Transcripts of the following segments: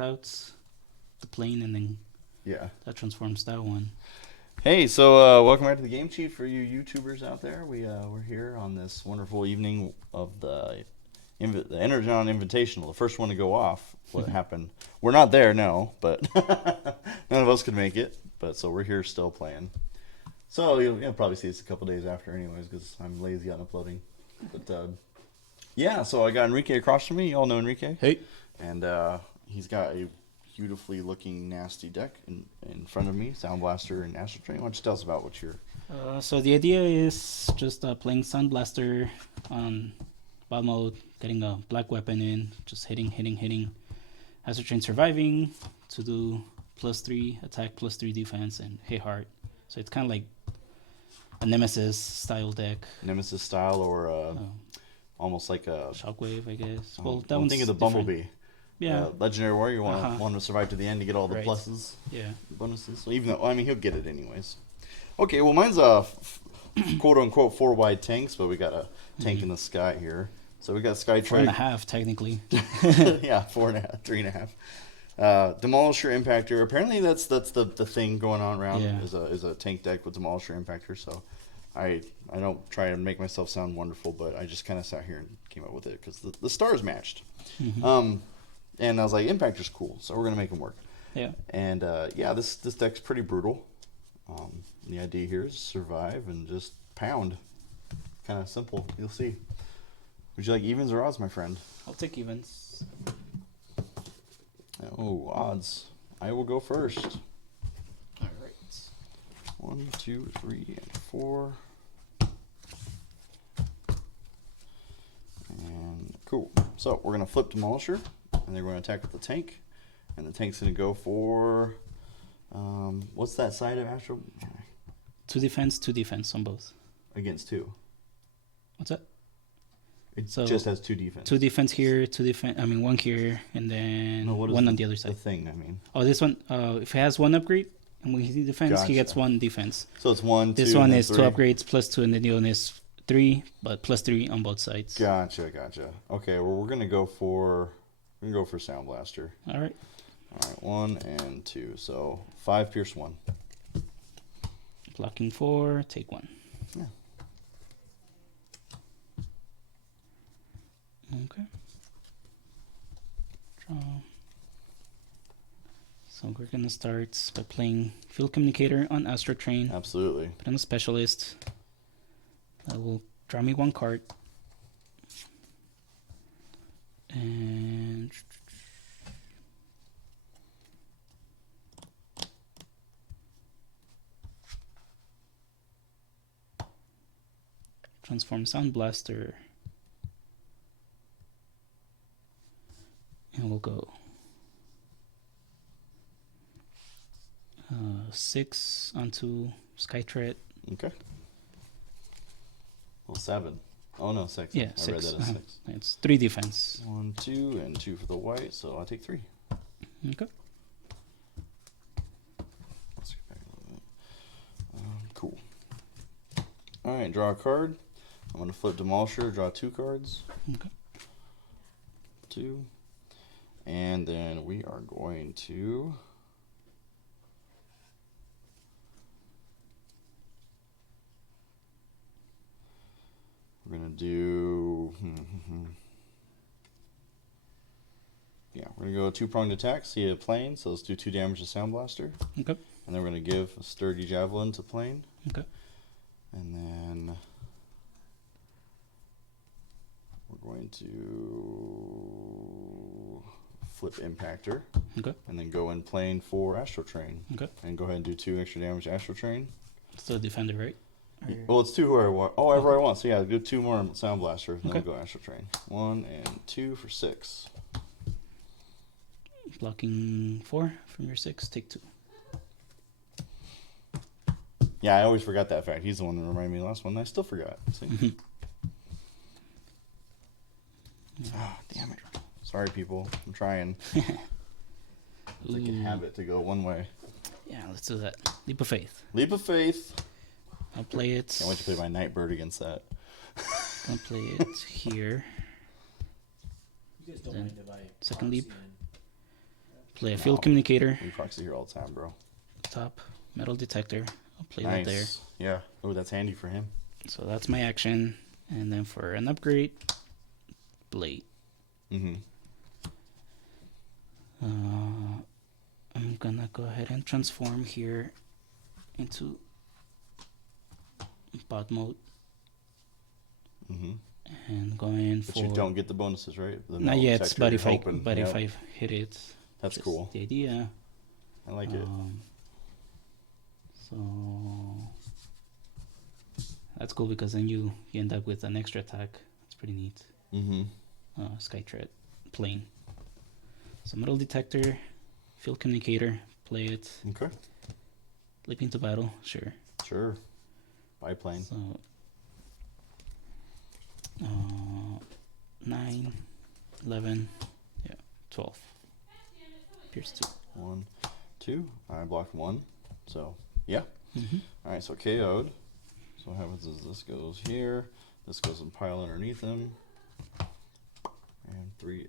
out the plane, and then that transforms that one. Hey, so welcome back to the Game Chief for you YouTubers out there. We're here on this wonderful evening of the Energon Invitational, the first one to go off. What happened? We're not there, no, but none of us could make it. But so we're here still playing. So you'll probably see this a couple days after, anyways, because I'm lazy on uploading. But yeah, so I got Enrique across from me. You all know Enrique. Hey. And he's got a beautifully looking nasty deck in front of me, Soundblaster and Astro. Why don't you tell us about what you're... So the idea is just playing Soundblaster on bot mode, getting a black weapon in, just hitting. Astro surviving to do +3 attack, +3 defense, and hit hard. So it's kind of like a Nemesis style deck. Nemesis style, or almost like a... Shockwave, I guess. Well, I'm thinking of the Bumblebee. Yeah. Legendary Warrior, you want to survive to the end to get all the pluses. Yeah. Bonuses. So even though, I mean, he'll get it anyways. Okay, well, mine's a quote-unquote 4-wide tanks, but we got a tank in the sky here. So we got Skytrike. 4.5, technically. Yeah, 4.5, 3.5. Demolisher Impactor. Apparently that's the thing going on around is a tank deck with Demolisher Impactor. So I don't try to make myself sound wonderful, but I just kind of sat here and came up with it because the stars matched. And I was like, Impactor's cool, so we're gonna make him work. Yeah. And this deck's pretty brutal. The idea here is survive and just pound. Kind of simple. You'll see. Would you like evens or odds, my friend? I'll take evens. Oh, odds. I will go first. All right. 1, 2, 3, and 4. And cool. So we're gonna flip Demolisher, and they're going to attack with the tank, and the tank's going to go for what's that side of Astro? 2 defense on both. Against 2. What's that? It just has 2 defense. 2 defense here, 2 defense. I mean 1 here, and then one on the other side. The thing, I mean. Oh, this one. If it has 1 upgrade, and when he defense, he gets 1 defense. So it's 1, 2. This one is 2 upgrades +2, and the new one is 3, but +3 on both sides. Gotcha. Okay, well we're gonna go for Sound Blaster. All right. 1 and 2. So 5 pierce 1. Blocking 4, take 1. Yeah. Okay. Draw. So we're gonna start by playing Field Communicator on Astro Train. Absolutely. Put in a specialist. That will draw me 1 card. And transform Soundblaster. And we'll go 6 onto Skytrade. Okay. Well, 7. Oh no, 6. Yeah, I 6. read that as 6. It's 3 defense. 1, 2, and 2 for the white. So I'll take 3. Okay. Let's get back a little bit. Cool. All right, draw a card. I'm gonna flip Demolisher. Draw 2 cards. Okay. 2. And then we are going to do we're gonna go 2-pronged attack. See a plane, so let's do 2 damage to Sound Blaster. Okay. And then we're gonna give a sturdy javelin to plane. Okay. And then we're going to flip Impactor. Okay. And then go in plane for Astro Train. Okay. And go ahead and do 2 extra damage to Astro Train. Still Defender, right? Well, it's 2 whoever I want. Oh, whoever I want. So yeah, do 2 more Sound Blaster. Then we'll go Astro Train. 1 and 2 for 6. Blocking 4 from your 6. Take 2. Yeah, I always forgot that fact. He's the one that reminded me of the last one. I still forgot. See? Ah, damn it. Sorry, people. I'm trying. It's like a habit to go one way. Yeah, let's do that. Leap of Faith. Leap of Faith. I'll play it. Can't wait to play my Nightbird against that. I'll play it here. You guys don't mind if I second leap. Play a field communicator. We proxy here all the time, bro. Top metal detector. I'll play that there. Yeah. Oh, that's handy for him. So that's my action. And then for an upgrade, blade. Mm-hmm. I'm gonna go ahead and transform here into bot mode. Mm-hmm. And go in But for. you don't get the bonuses, right? The Not yet, detector, but if yep. I hit it, That's cool. The idea. I like it. So that's cool because then you end up with an extra attack. That's pretty neat. Mm-hmm. Skytread plane. So metal detector, field communicator, play it. Okay. Leap into battle, sure. Sure. Biplane. So 9, 11, 12. Pierce 2. 1, 2. I blocked 1. So, yeah. Mm-hmm. Alright, so KO'd. So what happens is this goes here. This goes in pile underneath him. And 3,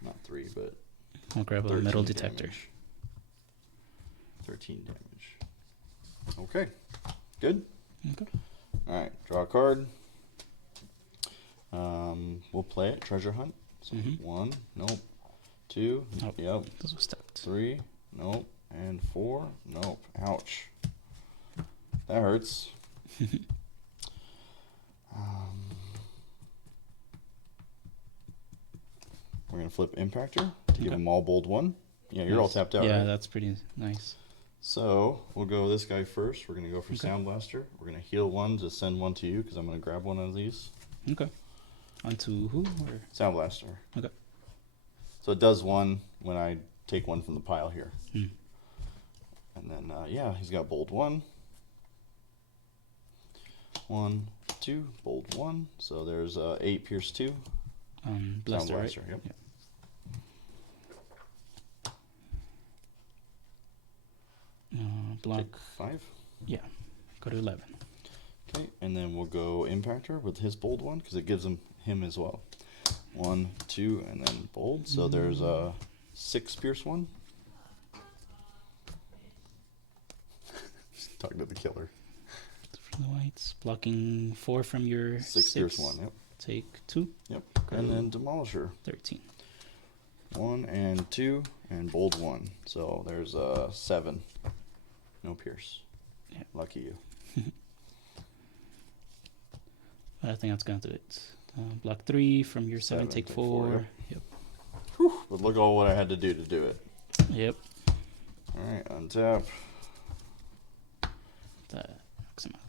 not 3, but I'll grab a metal detector. Damage. 13 damage. Okay. Good. Okay. Alright, draw a card. We'll play it. Treasure hunt. So 1, nope. 2, yep. Those were stepped. 3, nope. And 4, nope. Ouch. That hurts. We're gonna flip Impactor to give them all bold 1. Yeah, you're all tapped out. Yeah, right? that's pretty nice. So we'll go this guy first. We're gonna go for Soundblaster. We're gonna heal 1 to send 1 to you because I'm gonna grab one of these. Okay. Onto who? Or? Soundblaster. Okay. So it does 1 when I take 1 from the pile here. Mm. And then, yeah, he's got bold 1. 1, 2, bold 1. So there's 8 pierce 2. Blaster, right? Yep. Yeah. Block. Take 5. Yeah. Go to 11. Okay, and then we'll go Impactor with his bold 1 because it gives him as well. 1, 2, and then bold. So there's 6 pierce 1. Talking to the killer. For the whites, blocking 4 from your 6 pierce 1. Yep. Take 2. Yep. And then Demolisher. 13. 1 and 2 and bold 1. So there's 7. No pierce. Yeah. Lucky you. I think that's gonna do it. Block 3 from your 7. Take 4. Yep. Whew, but look all what I had to do it. Yep. All right, untap. That knocks him out.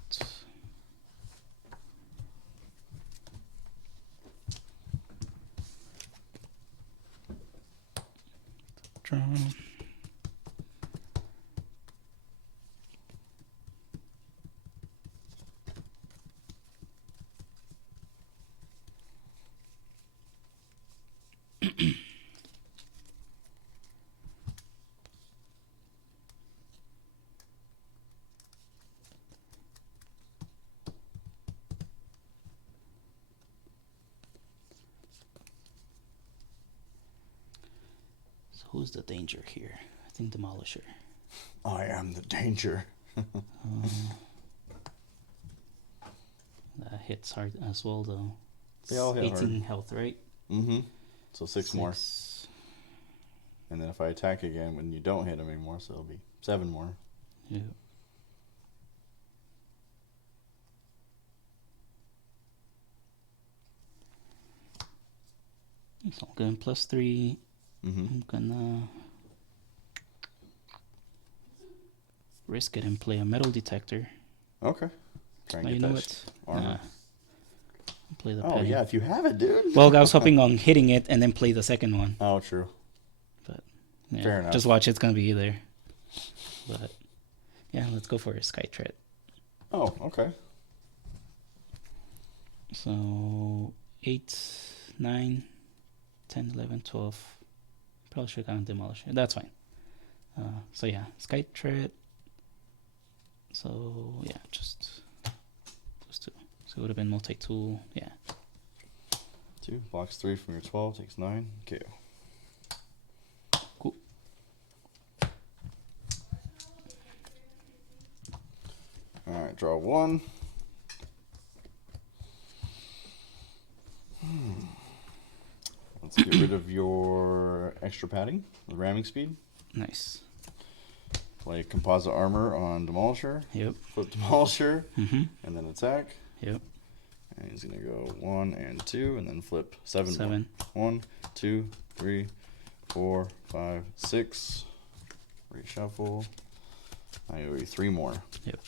Draw. So who's the danger here? I think Demolisher. I am the danger. That hits hard as well, though. They all hit 18 hard. health, right? Mm-hmm. So 6 more. And then if I attack again when you don't hit him anymore, so it'll be 7 more. Yeah. So I'm going +3. I'm gonna risk it and play a metal detector. Okay. Try and You get know that what? armor. Play the Oh, penny. yeah, if you have it, dude. Well, I was hoping on hitting it and then play the second one. Oh, true. But yeah, Fair enough. just watch, it's gonna be there. But yeah, let's go for a Skytread. Oh, okay. So 8, 9, 10, 11, 12. Probably should count Demolish. That's fine. So yeah, Skytread. So yeah, just those 2. So it would have been multi-tool. Yeah. 2 blocks 3 from your 12, takes 9. KO. Cool. draw 1. Let's get rid of your extra padding with ramming speed. Nice. Play composite armor on Demolisher. Yep. Flip Demolisher. Mm-hmm. And then attack. Yep. And he's going to go 1 and 2, and then flip 7. 7. 1, 2, 3, 4, 5, 6. Reshuffle. I owe you 3 more. Yep.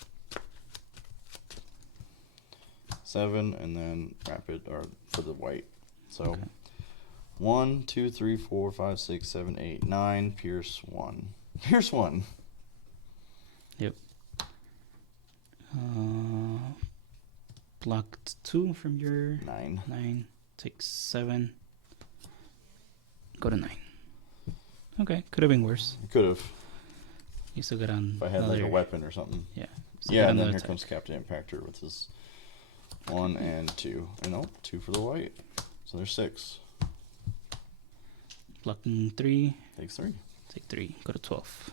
7, and then rapid, or for the white. So Okay. 1, 2, 3, 4, 5, 6, 7, 8, 9. Pierce 1. Pierce 1. Yep. Blocked 2 from your 9. 9. Take 7. Go to 9. Okay, could have been worse. Could have. You still got on. If I had like a weapon or something. Yeah. Still Yeah, got and then another here attack. comes Captain Impactor with his 1 and 2. And oh, 2 for the white. So there's 6. Blocking 3. Takes 3. Take 3. Go to 12.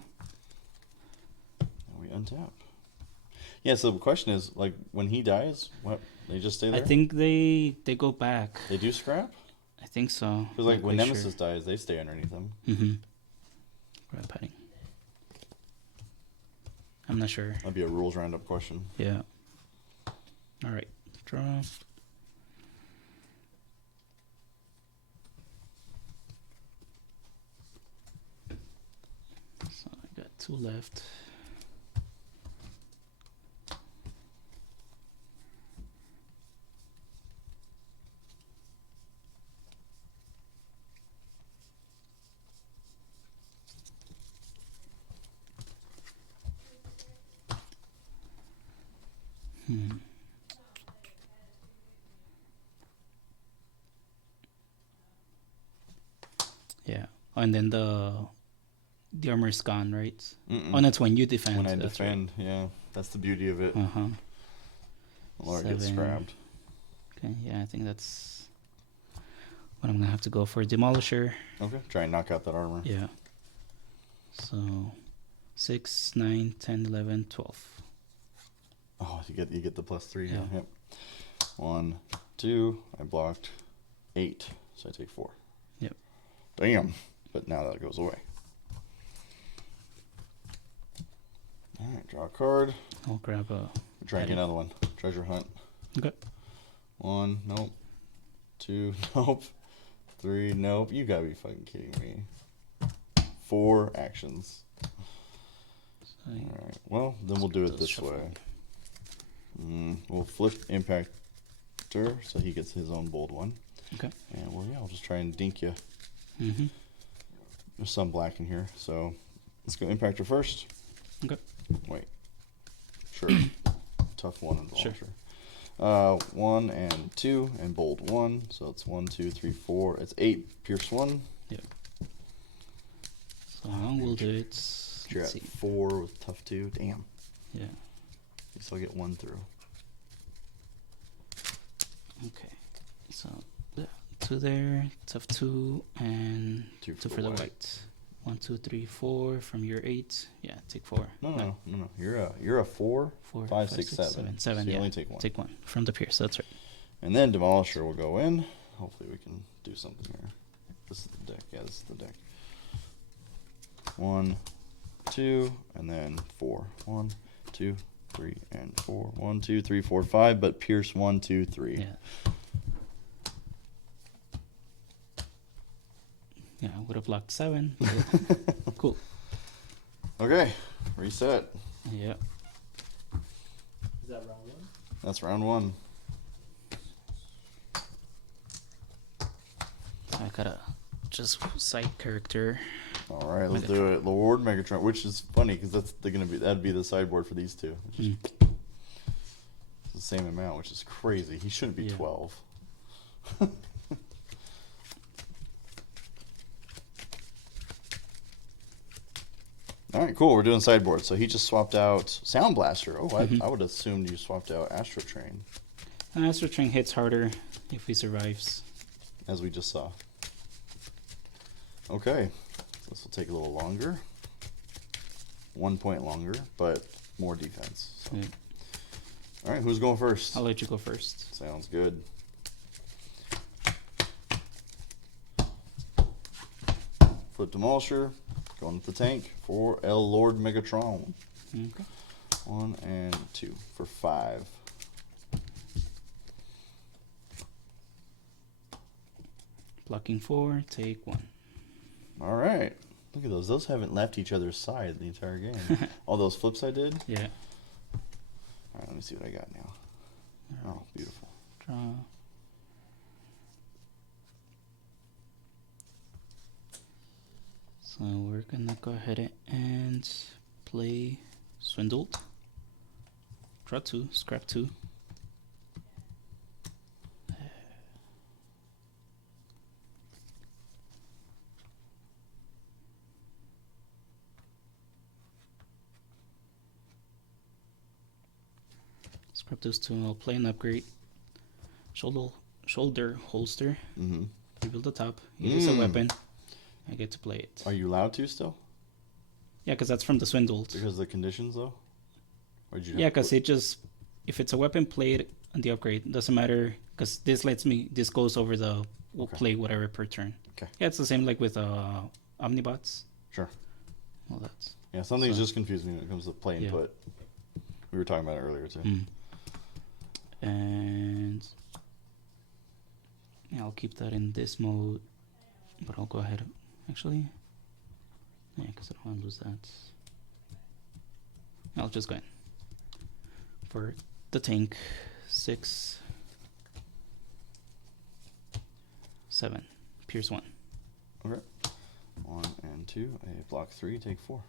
And we untap. Yeah, so the question is, like, when he dies, what? They just stay there? I think they go back. They do scrap? I think so. Because, like, Not when quite Nemesis dies, they stay underneath him. Sure. Mm-hmm. Grab padding. I'm not sure. That'd be a rules roundup question. Yeah. All right. Draw. So I got 2 left. Yeah. Oh, and then the armor is gone, right? Mm-mm. Oh, that's when you defend. When I that's defend, yeah. That's the beauty of it. Right. Uh-huh. Or it gets 7. scrapped. Okay, yeah, I think that's what I'm going to have to go for. Demolisher. Okay, try and knock out that armor. Yeah. So 6, 9, 10, 11, 12. Oh, you get the +3. Yeah. Yep. 1, 2. I blocked 8, so I take 4. Yep. Damn. But now that goes away. All right, draw a card. I'll grab a. Try and get another one. Treasure hunt. Okay. 1, nope. 2, nope. 3, nope. You gotta be fucking kidding me. 4 actions. So Alright, well, then we'll do it this shuffle. way. We'll flip Impactor so he gets his own bold one. Okay. And well, yeah, I'll just try and dink you. Mm-hmm. There's some black in here, so let's go Impactor first. Okay. Wait. Sure. Tough one in the Sure. launcher. 1 and 2 and bold 1. So it's 1, 2, 3, 4. It's 8. Pierce 1. Yep. So how we'll do it. You're Let's at see. 4 with tough 2. Damn. Yeah. You still get 1 through. Okay. So yeah, 2 there, tough 2, and 2 2 for the white. 1, 2, 3, 4 from your 8. Yeah, take 4. No. You're a 4. 4, 5, 6, 7. 7. So you Yeah. only take 1. Take 1 from the pierce. That's right. And then Demolisher will go in. Hopefully we can do something here. This is the deck. Yeah, this is the deck. 1, 2, and then 4. 1, 2, 3, and 4. 1, 2, 3, 4, 5. But pierce 1, 2, 3. Yeah. Yeah, I would have blocked 7. Cool. Okay, reset. Yeah. Is that round 1? That's round 1. I gotta just side character. All right, let's do it. Lord Megatron, which is funny because that'd be the sideboard for these two. Which is it's the same amount, which is crazy. He shouldn't be Yeah. 12. All right, cool. We're doing sideboard. So he just swapped out Soundblaster. Oh, I would have assumed you swapped out Astro Train, Astro Train hits harder if he survives. as we just saw. Okay, this will take a little longer. 1 point longer, but more defense. So. Yeah. All right, who's going first? I'll let you go first. Sounds good. Flip Demolisher. Going with the tank for L Lord Megatron. Okay. 1 and 2 for 5. Blocking 4, take 1. All right. Look at those. Those haven't left each other's side the entire game. All those flips I did? Yeah. All right, let me see what I got now. Oh, beautiful. Draw. So we're gonna go ahead and play Swindled. Draw 2, scrap 2. Scrap those 2. I'll play an upgrade. Shoulder holster. Mm-hmm. Reveal the top. It is a weapon. I get to play it. Are you allowed to still? Yeah, because that's from the Swindled. Because of the conditions, though? Or did you Yeah, because it just, if it's a weapon played on the upgrade, doesn't matter, because this lets me, this goes over the, we'll Okay. play whatever per turn. Okay. Yeah, it's the same like with Omnibots. Sure. Well, that's. Yeah, something's So- just confused me when it comes to play and Yeah. put. We were talking about it earlier, too. And yeah, I'll keep that in this mode, but I'll go ahead. Actually, yeah, because I don't want to lose that. I'll just go in for the tank. 6, 7, pierce 1. Okay. 1 and 2. A block 3, take 4.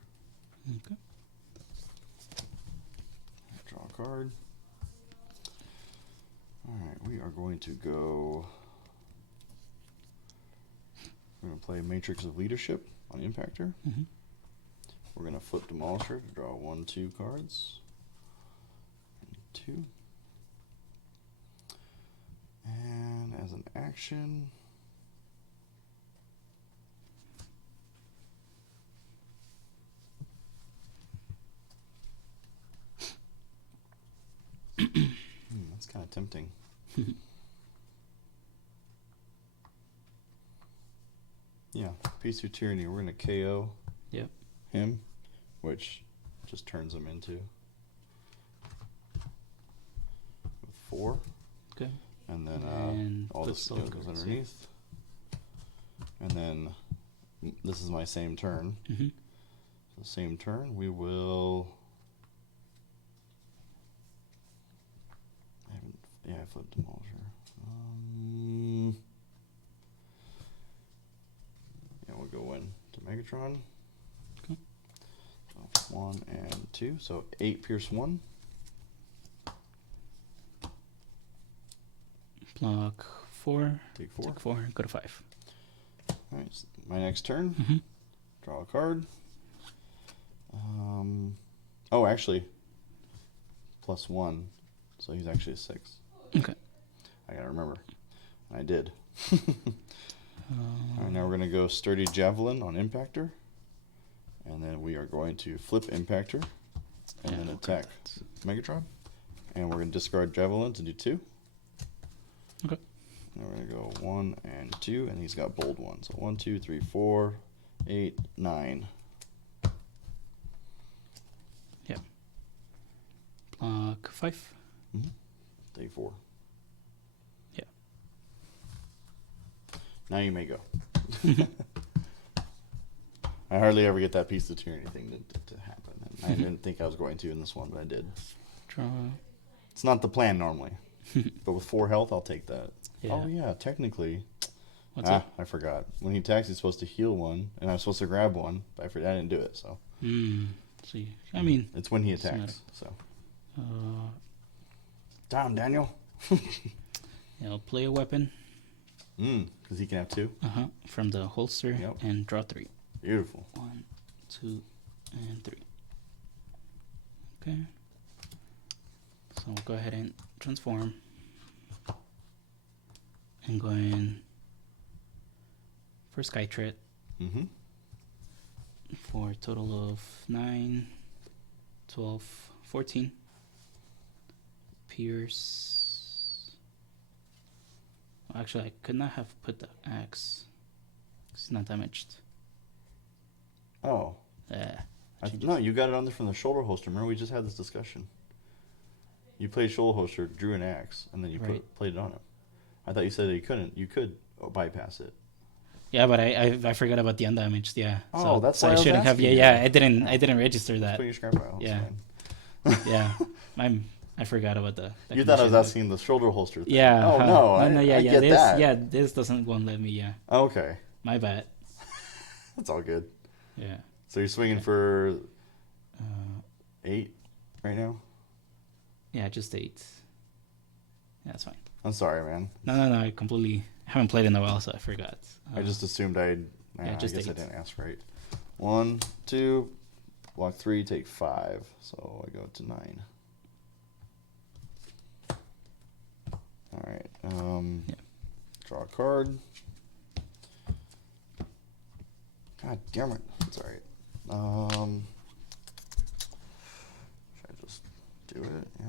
Okay. Draw a card. Alright, we are going to go. We're going to play Matrix of Leadership on Impactor. Mhm. We're going to flip Demolisher to draw 1, 2 cards. And 2. And as an action. That's kind of tempting. Yeah, Piece of Tyranny. We're going to KO Yep. him, which just turns him into with 4. Okay. And then And all put this all goes cards, yeah. underneath. And then this is my same turn. Mhm. So same turn, we will. I flipped Demolisher. Yeah, we'll go in to Megatron. Okay. So 1 and 2, so 8 pierce 1. Block 4. Take 4. Take 4. Go to 5. Alright, so my next turn. Mhm. Draw a card. Oh, actually, +1, so he's actually a 6. Okay. I gotta remember. I did. Alright, now we're gonna go Sturdy Javelin on Impactor, and then we are going to flip Impactor, and Yeah, then I'll attack cut Megatron, and we're gonna discard Javelin to do 2. Okay. And we're gonna go 1 and 2, and he's got bold 1. So 1, 2, 3, 4, 8, 9. Yep. Block 5. Take 4. Yeah. Now you may go. I hardly ever get that piece of tyranny thing to happen. And I didn't think I was going to in this one, but I did. Draw. It's not the plan normally. But with 4 health, I'll take that. Yeah. Oh, yeah, technically. What's up? I forgot. When he attacks, he's supposed to heal 1, and I'm supposed to grab 1. But I didn't do it, so. See, I mean, It's when he doesn't attacks, so. uh, Down, Daniel. yeah, I'll play a weapon. Because he can have 2. From the holster Yep. and draw 3. Beautiful. 1, 2, and 3. Okay. So we'll go ahead and transform. And go in for Skytread Mm-hmm. for a total of 9, 12, 14. Pierce. Well, actually, I could not have put the axe. It's not damaged. Oh. No, you got it on there from the shoulder holster. Remember, we just had this discussion. You played shoulder holster, drew an axe, and then you played it on him. I thought you said that you couldn't. You could bypass it. Yeah, but I forgot about the undamaged. Yeah. Oh, so, that's so why I I was shouldn't have. asking Yeah, you. I didn't register that. Put your scrap pile. Yeah. Yeah. I forgot about the. You thought I was asking the shoulder holster thing. Yeah. Oh no, I get this, that. Yeah, this won't let me. Yeah. Okay. My bad. That's all good. Yeah. So you're swinging for 8 right now? Yeah, just 8. Yeah, that's fine. I'm sorry, man. No. I completely haven't played in a while, so I forgot. I just assumed I'd. just I guess 8. I didn't ask right. 1, 2, block 3, take 5. So I go to 9. All right. Yeah. Draw a card. God damn it. It's all right. Should I just do it? Yeah.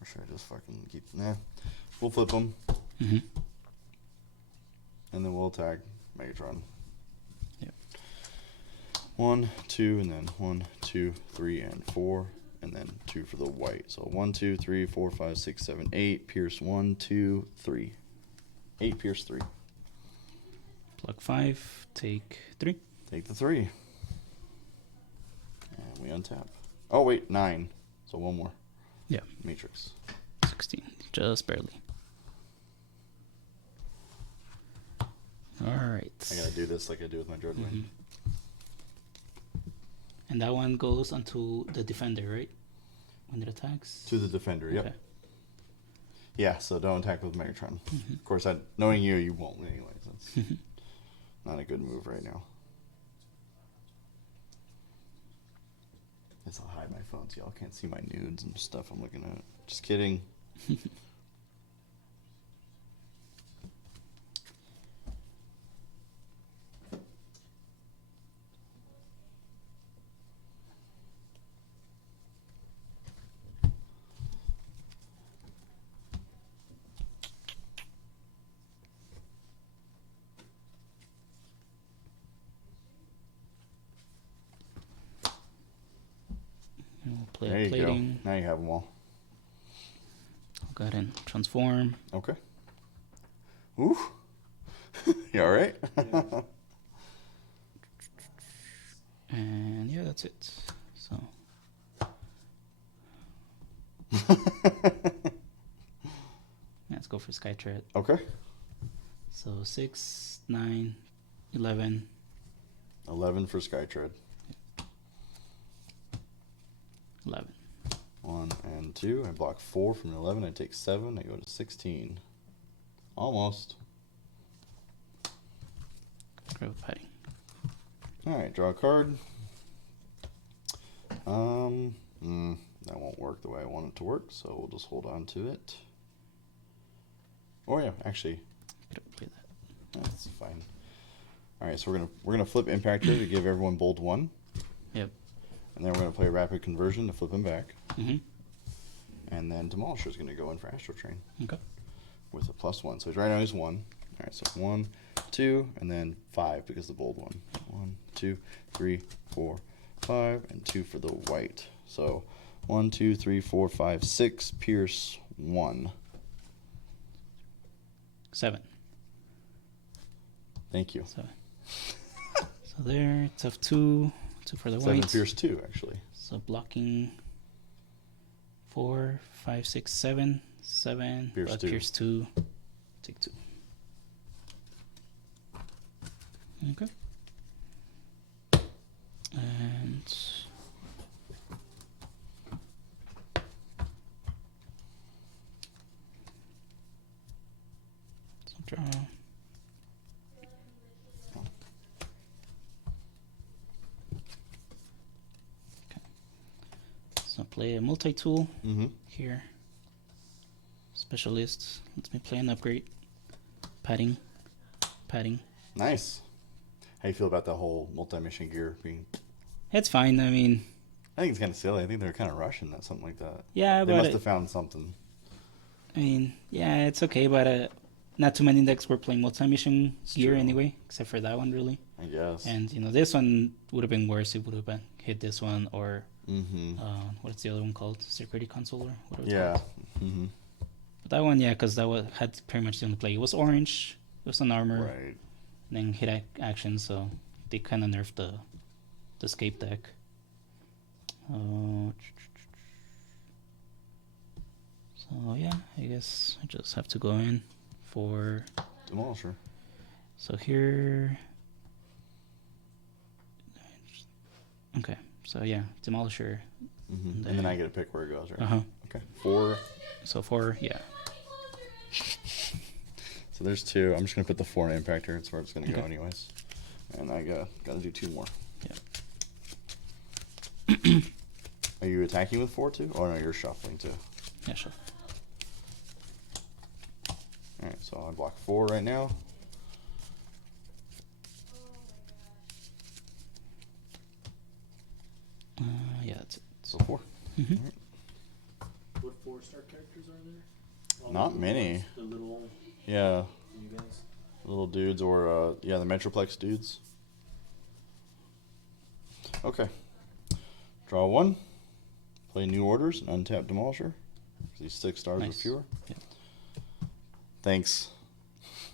Or should I just fucking keep? Nah. We'll flip them. Mm-hmm. And then we'll attack Megatron. Yep. 1, 2, and then 1, 2, 3, and 4, and then 2 for the white. So 1, 2, 3, 4, 5, 6, 7, 8. Pierce 1, 2, 3. 8 pierce 3. Block 5. Take 3. Take the 3. And we untap. Oh wait, 9. So one more. Yeah. Matrix. 16. Just barely. Alright. I gotta do this like I do with my Dreadwing. Mm-hmm. And that one goes onto the defender, right? When it attacks? To the defender, yep. Okay. Yeah, so don't attack with Megatron. Mm-hmm. Of course, knowing you won't anyways. That's not a good move right now. Guess I'll hide my phone so y'all can't see my nudes and stuff I'm looking at. Just kidding. And we'll play There a you plating. go. Now you have them all. I'll go ahead and transform. Okay. Ooh. You all right? Yeah. And yeah, that's it. So let's go for Skytread. Okay. So 6, 9, 11. 11 for Skytread. 11. 1 and 2. I block 4 from 11. I take 7. I go to 16. Almost. Grab a padding. Alright, draw a card. That won't work the way I want it to work, so we'll just hold on to it. Oh yeah, actually, Play that. that's fine. Alright, so we're gonna flip Impactor to give everyone bold 1. Yep. And then we're gonna play Rapid Conversion to flip him back. Mm-hmm. And then Demolisher's gonna go in for Astro Train Okay. with a +1. So right now he's 1. Alright, so 1, 2, and then 5 because the bold 1. 1, 2, 3, 4, 5, and 2 for the white. So 1, 2, 3, 4, 5, 6, pierce 1. 7. Thank you. 7. So there, it's of 2. 2 for the 7 white. pierce 2 actually. So blocking 4, 5, 6, 7. 7. Pierce Block 2. Pierce 2. Take 2. Okay. And so draw. Okay. So play a multi-tool Mm-hmm. here. Specialist. Let me play an upgrade. Padding. Padding. Nice. How you feel about the whole multi-mission gear being? It's fine. I mean, I think it's kind of silly. I think they're kind of rushing that something like that. yeah, They but must have found something. I mean, yeah, it's okay, but not too many decks were playing multi-mission gear true. anyway, except for that one, really. I guess. And this one would have been worse. It would have been hit this one or Mm-hmm. what's the other one called? Security Console or whatever it's Yeah. called. Mm-hmm. But that one, yeah, because had pretty much the only play. It was orange. It was an armor. Right. And then hit action, so they kind of nerfed the escape deck. So yeah, I guess I just have to go in for Demolisher. so here. Okay, so yeah, Demolisher. Mm-hmm. And then I get to pick where it goes, right? Uh huh. Okay. 4. So 4, yeah. So there's 2. I'm just gonna put the 4 in Impactor. It's where it's gonna go Okay. anyways. And I gotta do 2 more. Yeah. Are you attacking with 4 too? Oh no, you're shuffling too. Yeah, sure. All right, so I block 4 right now. Yeah, that's it. So 4. Mm-hmm. All right. What 4-star characters are there? Not the many. ones, the little Yeah, you guys. little dudes or yeah, the Metroplex dudes. Okay. Draw 1. Play New Orders and untap Demolisher. These 6 stars or Nice. fewer. Yeah. Thanks.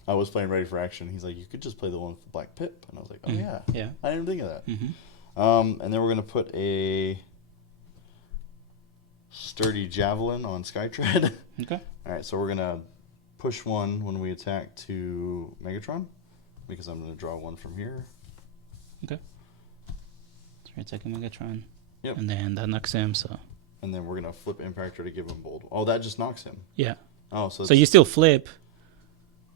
I was playing Ready for Action. He's like, you could just play the one with the Black Pip. And I was like, oh yeah. Yeah. I didn't think of that. Mm-hmm. And then we're going to put a Sturdy Javelin on Skytread. Okay. All right, so we're going to push 1 when we attack to Megatron, because I'm going to draw 1 from here. Okay. So we're attacking Megatron. Yep. And then that knocks him, so. And then we're going to flip Impactor to give him bold. Oh, that just knocks him. Yeah. Oh, so, So you still flip,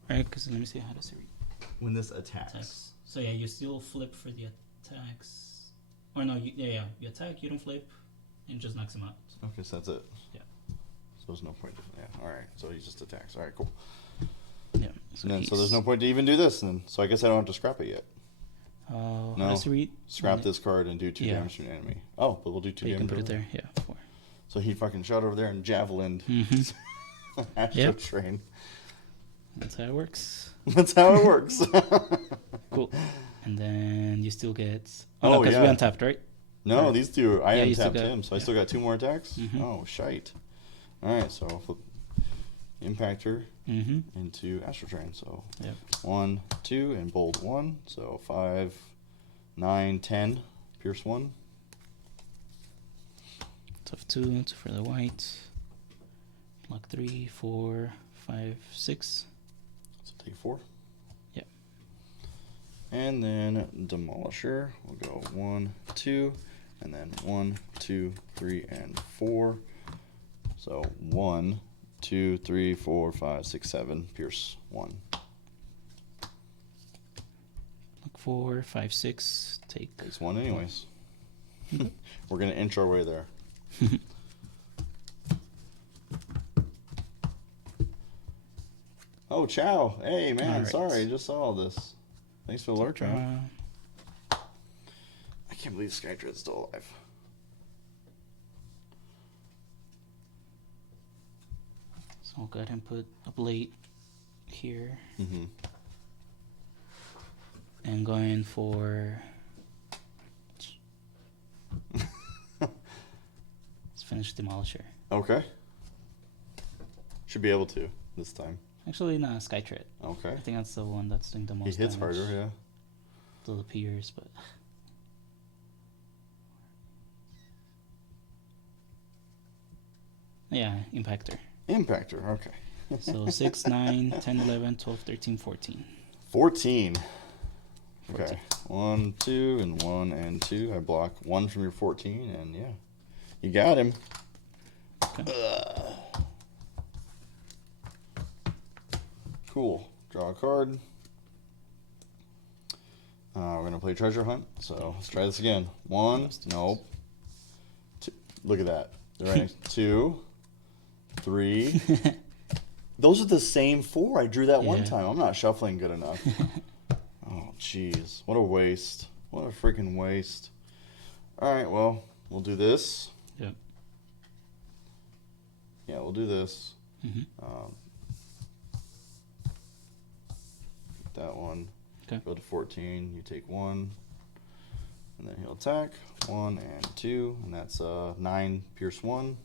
right? Because let me see how does it read. when this attacks. Attacks. So yeah, you still flip for the attacks. Or no, you attack, you don't flip, and it just knocks him out. Okay, so that's it. Yeah. So there's no point. Yeah, all right. So he just attacks. All right, cool. Yeah. And then, so there's no point to even do this. Then, so I guess I don't have to scrap it yet. How No. does it read? Scrap this card and do 2 Yeah. damage to an enemy. Oh, but we'll do 2 But you damage. can put it over there. Yeah. 4. So he fucking shot over there and javelined Mm-hmm. Astro Yep. Train. That's how it works. That's how it works. Cool. And then you still get. Oh, no, because yeah. we untapped, right? No, these 2, I Yeah, you still untapped got- him, so I yeah. still got 2 more attacks? Mhm. Oh, shite. Alright, so I'll flip Impactor Mm-hmm. into Astro Train. So Yep. 1, 2, and bold 1. So 5, 9, 10. Pierce 1. Tough 2 for the white. Block 3, 4, 5, 6. So take 4. Yep. And then Demolisher. We'll go 1, 2, and then 1, 2, 3, and 4. So 1, 2, 3, 4, 5, 6, 7. Pierce 1. Block 4, 5, 6. Take. Takes 1 anyways. We're gonna inch our way there. Oh, Chow. Hey, man. Alright. Sorry, I just saw all this. Thanks for the alert, Chow. Draw. I can't believe Skytread's still alive. So I'll go ahead and put a blade here. Mm-hmm. And go in for. Let's finish Demolisher. Okay. Should be able to this time. Actually, no, Skytread. Okay. I think that's the one that's doing the He most hits damage. harder, yeah. Still appears, but. Yeah, Impactor. Impactor, okay. So 6, 9, 10, 11, 12, 13, 14. 14. Okay. 14. 1, 2, and 1 and 2. I block 1 from your 14, and yeah. You got him. Okay. Cool. Draw a card. We're going to play Treasure Hunt, so let's try this again. 1, nope. 2, look at that. They're right next. 2, 3. Those are the same 4 I drew that one Yeah. time. I'm not shuffling good enough. Oh, jeez. What a waste. What a freaking waste. All right, well, we'll do this. Yep. Yeah, we'll do this. Mhm. That one. Okay. Go to 14. You take 1, and then he'll attack 1 and 2, and that's 9 pierce 1.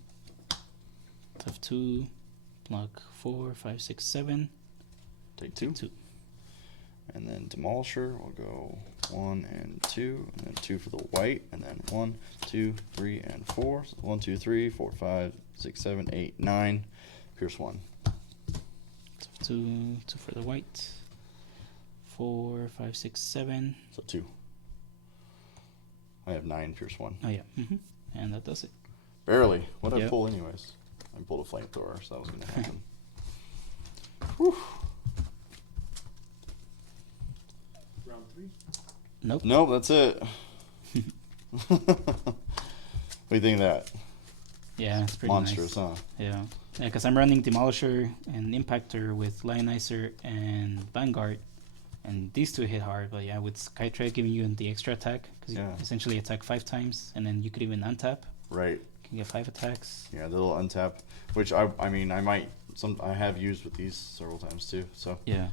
Tough 2. Block 4, 5, 6, 7. Take 2. 2. And then Demolisher will go 1 and 2, and then 2 for the white, and then 1, 2, 3, and 4. So 1, 2, 3, 4, 5, 6, 7, 8, 9. Pierce 1. Tough 2. 2 for the white. 4, 5, 6, 7. So 2. I have 9 pierce 1. Oh, yeah. And that does it. Barely. What did I Yep. pull anyways? I pulled a flamethrower, so that was going to happen. Whew. Round 3. Nope. Nope, that's it. What do you think of that? Yeah, it's pretty Monstrous, nice. huh? Yeah, because I'm running Demolisher and Impactor with Lionizer and Vanguard, and these two hit hard. But yeah, with Skytrade giving you the extra attack, because Yeah. you essentially attack 5 times, and then you could even untap. Right. You can get 5 attacks. Yeah, the little untap, which I mean, I have used with these several times too. So Yeah.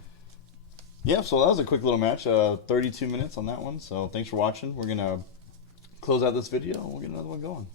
yeah, so that was a quick little match. 32 minutes on that one. So thanks for watching. We're gonna close out this video and we'll get another one going.